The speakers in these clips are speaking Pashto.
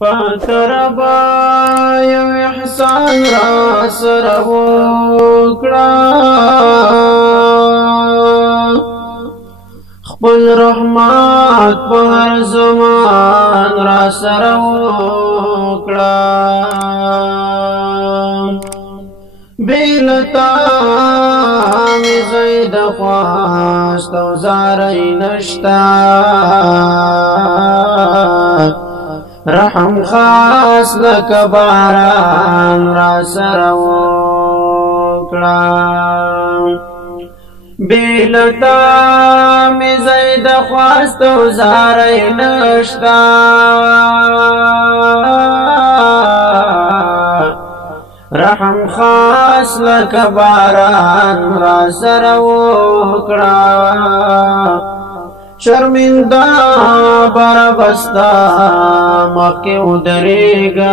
پاک ربا یو احسان را سره وکړه خپل رحمت په هر زمان را سره وکړه بیلتا می زید خواست او زاری نشتا رحم خاص لک باران را سره وکړه بیلتا می زید خواست او زاری نشتا رحم خاص لک باران را سره وکړه شرمنده بربستا مخکې ودرېږم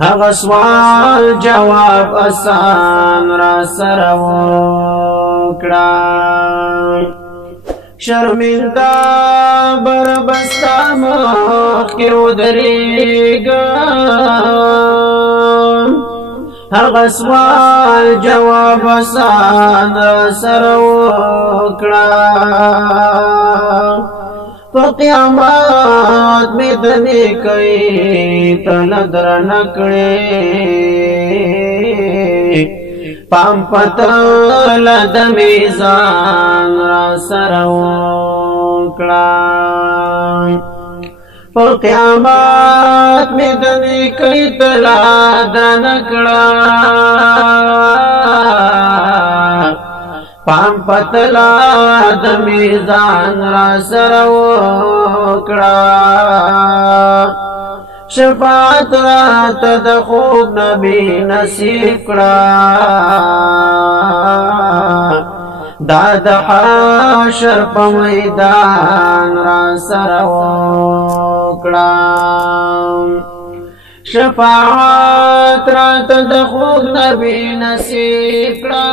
هغه سوال جواب آسان را سره وکړه شرمنده بربستا مخکې ودرېږم هغه سوال جواب آسان سره وکړه په قیامت مې د نیکۍ تله درنه کړې پام پتله د میزان را سره وکړه په قیامت مې د نیکۍ تله درنه کړه پام پتله د میزان را سره وکړه شفاعت راته د خوب نبی نصیب کړه دا د حشر په میدان را سره وکړه شفاعت راته د خوب نبی نصیب کړه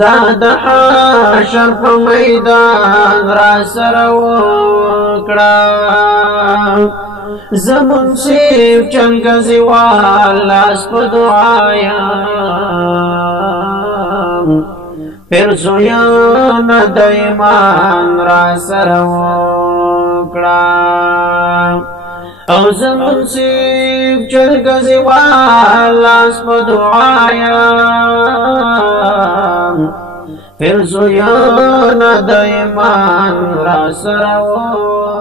دا د حشر په میدان را سره وکړه زمون سیب چنګزیوال لاس په دعایم پیر زویان د ایمان را سره وکړه او زمون سیب چنګزیوال لاس په دعایم پیر زویان د ایمان را سره وکړه